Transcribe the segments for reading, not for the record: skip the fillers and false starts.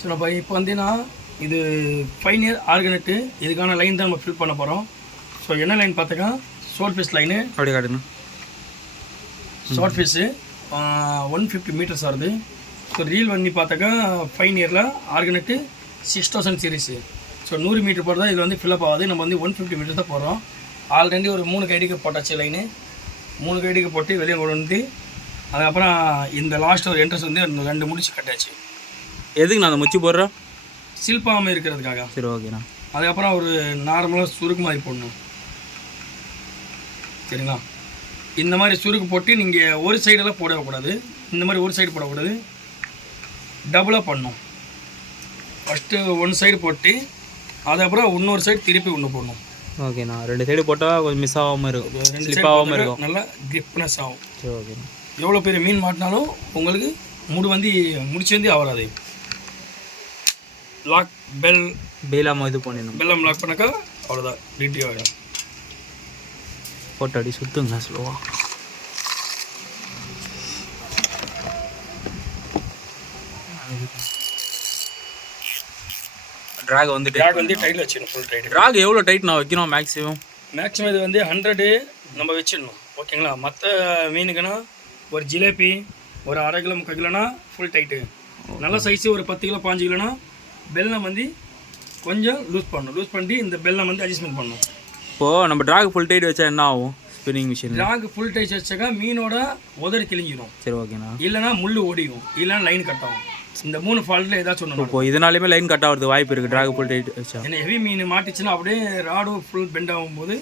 So நம்ம இப்போ வந்துன்னா இது ஃபைனியர் ஆர்கனெட்டு இதுக்கான லைன் தான் நம்ம ஃபில் பண்ண போகிறோம். ஸோ என்ன லைன் பார்த்தாக்கா ஷார்ட் ஃபீஸ் லைனு அப்படி காட்டுங்க. ஷார்ட் ஃபீஸு 150 மீட்டர்ஸ் வருது. ஸோ ரீல் பண்ணி பார்த்தாக்கா ஃபைனியரில் ஆர்கனெட்டு 6000 சீரீஸு. ஸோ 100 மீட்டர் போட்டு தான் இது வந்து ஃபில்அப் ஆகுது. நம்ம வந்து 150 மீட்டர் தான் போடுறோம். ஆல்ரெடி ஒரு 3 கைடிக்கு போட்டாச்சு லைனு. 3 கைடிக்கு போட்டு வெளியே கொண்டு வந்து அதுக்கப்புறம் இந்த லாஸ்ட் ஒரு என்ட்ரன்ஸ் வந்து 2 முடிச்சு கட்டாச்சு. எதுக்கு நான் அந்த முச்சு போடுறேன்? சில்பாமல் இருக்கிறதுக்காக. சரி ஓகேண்ணா. அதுக்கப்புறம் ஒரு நார்மலாக சுருக்கு மாதிரி போடணும். சரிங்களா? இந்த மாதிரி சுருக்கு போட்டு நீங்கள் ஒரு சைடெல்லாம் போடக்கூடாது. இந்த மாதிரி ஒரு சைடு போடக்கூடாது, டபுளாக பண்ணணும். ஃபஸ்ட்டு ஒன் சைடு போட்டு அதுக்கப்புறம் இன்னொரு சைடு திருப்பி ஒன்று போடணும். ஓகேண்ணா. 2 சைடு போட்டால் கொஞ்சம் மிஸ் ஆகாமல் இருக்கும், ஸ்லிப் ஆகாமல் இருக்கும், நல்லா கிரிப்னஸ் ஆகும். சரி ஓகேண்ணா. எவ்வளோ பெரிய மீன் மாட்டினாலும் உங்களுக்கு முடிச்சு வந்து ஆகாது. லாக் பெல்லாம் இது பண்ணிடணும். பெல்லம் லாக் பண்ணாக்கா அவ்வளோதான், டிடி ஆகிடும். போட்டு அடி சுற்றுங்க ஸ்லோவா. ட்ராக் வந்து டைட்டில் வச்சிடணும். Full tight. ட்ராக் எவ்வளோ டைட் நான் வைக்கணும் மேக்ஸிமம் இது வந்து 100 நம்ம வச்சிடணும். ஓகேங்களா? மற்ற மீனுக்குன்னா ஒரு ஜிலேபி ஒரு 1/2 கிலோ 3/4 கிலோனா ஃபுல் டைட்டு. நல்ல சைஸு ஒரு 10 கிலோ 5 கிலோனா பெல்லம் வந்து கொஞ்சம் லூஸ் பண்ணணும். லூஸ் பண்ணி இந்த பெல்லம் வந்து அட்ஜஸ்ட்மெண்ட் பண்ணணும். இப்போது நம்ம ட்ராக் ஃபுல் டைட் வச்சா என்ன ஆகும்? Spinning machine track full tight வச்சாக்கா மீனோட உதறி கிழிஞ்சிடும். சரி ஓகேண்ணா. இல்லைனா முள் ஓடிடும், இல்லைனா லைன் கட் ஆகும். இந்த 3 ஃபால்ட்டில் ஏதாச்சும் ஒன்று. இப்போ இதனாலேயுமே லைன் கட் ஆகிறதுக்கு வாய்ப்பு இருக்குது ட்ராக் ஃபுல் டைட் வச்சா. ஏன்னா ஹெவி மீன் மாட்டிச்சுன்னா அப்படியே ராடும் ஃபுல் பெண்ட் ஆகும்போது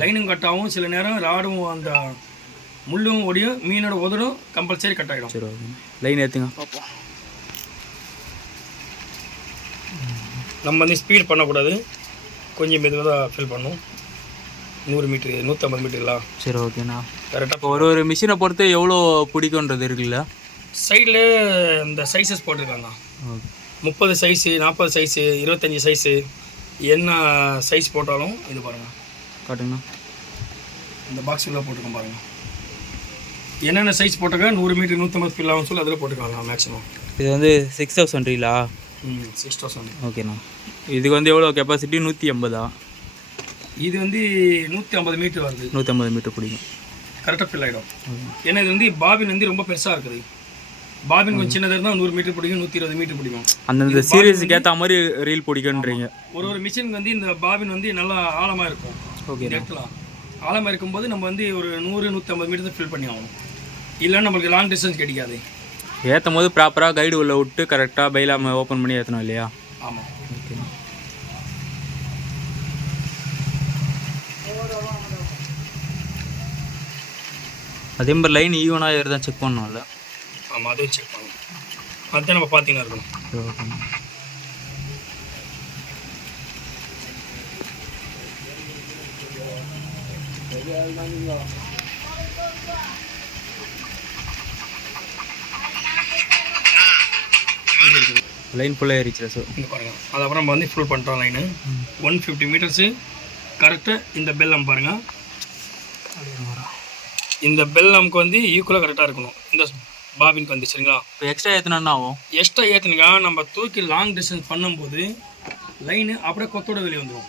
லைனும் கட் ஆகும். சில நேரம் ராடும் அந்த முள்ளும் ஓடியும் மீனோட உதடும் கம்பல்சரி கட் ஆகிடும். சரி ஓகே. லைன் ஏற்றுங்க பார்ப்போம். நம்ம வந்து ஸ்பீட் பண்ணக்கூடாது, கொஞ்சம் மெதுவாக தான் ஃபில் பண்ணணும். 100 மீட்ரு 150 மீட்டர்லாம். சரி ஓகேண்ணா. கரெக்டாக ஒரு மிஷினை பொறுத்து எவ்வளோ பிடிக்குன்றது இருக்குல்ல. சைடில் இந்த சைஸஸ் போட்டிருக்காங்க. 30 சைஸு 40 சைஸு 25 சைஸு என்ன சைஸ் போட்டாலும் இது பாருங்கள். காட்டுங்கண்ணா. இந்த பாக்ஸ் உள்ள போட்டிருக்கோம் பாருங்கள். என்னென்ன சைஸ் போட்டாக்கா 100 மீட்டர் 150 ஃபில் ஆகும் சொல்லி அதில் போட்டுருக்காங்க மேக்ஸிமம். இது வந்து 6000 ரீலா? 6000. ஓகேண்ணா. இதுக்கு வந்து எவ்வளோ கெப்பாசிட்டி? 180. இது வந்து 150 மீட்டர் வருது. 150 மீட்டர் பிடிக்கும், கரெக்டாக ஃபில் ஆகிடும். ஏன்னா இது வந்து பாபின் வந்து ரொம்ப பெருசாக இருக்குது. பாபின் கொஞ்சம் சின்னதாக இருந்தால் 100 மீட்டர் பிடிக்கும், 120 மீட்டர் பிடிக்கும். அந்தந்த சீரியஸுக்கு ஏற்ற மாதிரி ரீல் பிடிக்குன்றீங்க. ஒரு மிஷினுக்கு வந்து இந்த பாபின் வந்து நல்லா ஆழமாக இருக்கும். ஓகே. இடத்துல ஆழமாக இருக்கும்போது நம்ம வந்து ஒரு 100-150 மீட்டர் தான் ஃபில் பண்ணி ஆகணும். இல்லைன்னா நம்மளுக்கு லாங் டிஸ்டன்ஸ் கிடைக்காது. ஏற்றும் போது ப்ராப்பராக கைடு உள்ள விட்டு கரெக்டாக பைலாமல் ஓப்பன் பண்ணி ஏற்றணும் இல்லையா? ஆமாம். ஓகே. அதே மாதிரி லைன் ஈவனாக ஏறுதான் செக் பண்ணணும்ல? ஆமாம், அதுவும் செக் பண்ணணும். அதுதான் நம்ம பார்த்தீங்கன்னா இருக்கணும். ஓகே. லைன் ஃபுல்லாக ஏறிச்சு. ஸோ இங்கே பாருங்கள். அதுக்கப்புறம் நம்ம வந்து ஃபுல் பண்ணிட்டோம் லைனு. 150 மீட்டர்ஸு கரெக்டாக இந்த பெல்லம் பாருங்கள். இந்த பெல்லம்க்கு வந்து ஈக்குவலாக கரெக்டாக இருக்கணும் இந்த பாபின்க்கு வந்து. சரிங்களா? இப்போ எக்ஸ்ட்ரா ஏற்றினா ஆகும். எக்ஸ்ட்ரா ஏற்றினா நம்ம தூக்கி லாங் டிஸ்டன்ஸ் பண்ணும்போது லைனு அப்படியே கொத்தோட வெளியே வந்துடும்.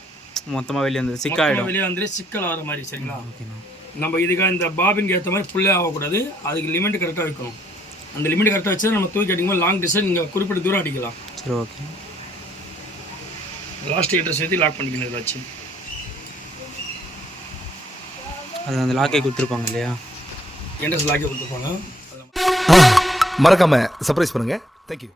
மொத்தமாக வெளியே வந்து சிக்காயிடும். வெளியே வந்து சிக்கல் ஆகிற மாதிரி. சரிங்களா? நம்ம இதுக்காக இந்த பாபின்க்கு ஏற்ற மாதிரி ஃபுல்லே ஆகக்கூடாது. அதுக்கு லிமிட் கரெக்டாக வைக்கணும். அந்த லிமிட் கரெக்டாக வச்சா நம்ம தூக்கி அடிக்கும்போது லாங் டிஸ்டன்ஸ் இங்கே குறிப்பிட்ட தூரம் அடிக்கலாம். சரி ஓகே. லாஸ்ட் எட்ரஸ் சேர்த்து லாக் பண்ணிக்கணும். இதில் வச்சு அது அந்த லாக்கே கொடுத்துருப்பாங்க இல்லையா? என்ட்ரஸ் லாக்கே கொடுத்துருப்பாங்க. மறக்காமல் சர்ப்ரைஸ் பண்ணுங்கள். தேங்க்யூ.